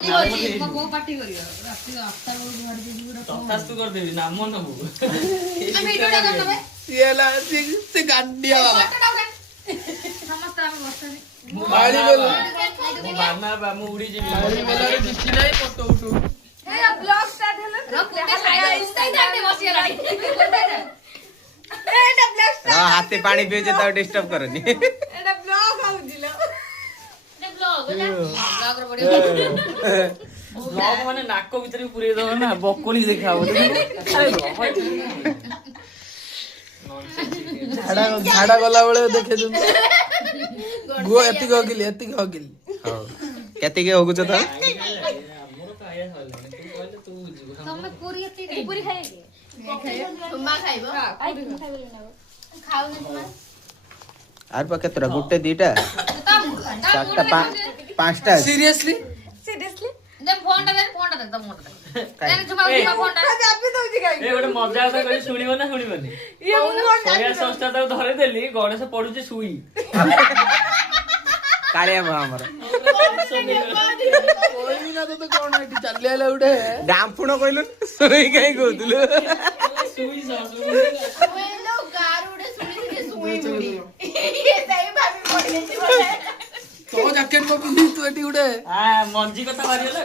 ମୋ ପାର୍ଟି କରିବ ରାତି 8ଟା ବେଳକୁ ବାହାରି ଯିବୁ ତଥାସ୍ତୁ କରିଦେବି ନାମ ନବୁ ଆମେ ଭିଡିଓଟା କରିଦେବେ ସିଏଲା ସେ ଗାଣ୍ଡିଆ ବାବା ସମସ୍ତେ ଆମେ ବସନି ବାଳି ବେଲ ମୁଁ ବାନା ବା ମୁଁ ଉଡି ଯିବି ବାଳି ବେଲରେ କିଛି ନାହିଁ ଫଟୋ ଉଠୁ ଏ ବ୍ଲଗ ଷ୍ଟାର୍ଟ ହେଲା ରକୁଟେ ସାଇଡ ଇନଷ୍ଟାଗ୍ରାମ ବସି ଗଲା ଏଟା ବ୍ଲଗ ହାତେ ପାଣି ପିଉଛେ ତାକୁ ଡିଷ୍ଟର୍ବ କରନି ଏଟା ବ୍ଲଗ ହଉଜିଲ ଏଟା ବ୍ଲଗ ନା ବ୍ଲଗ ର ବଡ ବ୍ଲଗ ମାନେ ନାକ ଭିତରେ ପୁରେଇ ଦବ ନା ବକୁଳି ଦେଖାବ ଝାଡା ଗଲା ବେଳେ ଦେଖେ ଗୁଅ ଏତିକି ହଗିଲି ହଉ କେତିକି ହଗୁଛ ତ ଆମର ଖାଇବା ସରିଲାଣି ତୁ କହିଲେ ତୁ ବୁଝିବୁ ତମେ ପୁରୀ ଏତି ପୁରୀ ଖାଇବେ ମା ଖାଇବ ଖାଉନି ତୁମେ ଆର ପା କେତେଟା ଗୋଟେ ଦିଟା ଚାରଟା ପାଞ୍ଚଟା ସିରିୟସଲି ଦେ ଫୋନଟା ଦେ ତମ ମୋଟା ଦେ ଜୁମା ଫୋନଟା ଚାପି ଦଉଚି ଏ ଗୋଟେ ମଜା କଥା କହି ଶୁଣିବ ନା ଶୁଣିବନି ସୋୟା ସସ୍ଟା ତାକୁ ଧରେଇଦେଲି ଗଣେଶ ପଡୁଛି ଶୁଇ କାଳିଆ ମା ଆମର କହିଲି ନା ତତେ କଣ ଏଠି ଚାଲି ଆଇଲା ଗୋଟେ ଡାମ୍ପୁଣ କହିଲୁ ଶୋଇ କାହିଁ କହୁଥିଲୁ ଶୁଇ ସସ୍ ତୋ ଜ୍ୟାକେଟ ପିନ୍ଧି ତୁ ଏଠି ଗୋଟେ ମଞ୍ଜି କଥା ବାହାରିଗଲା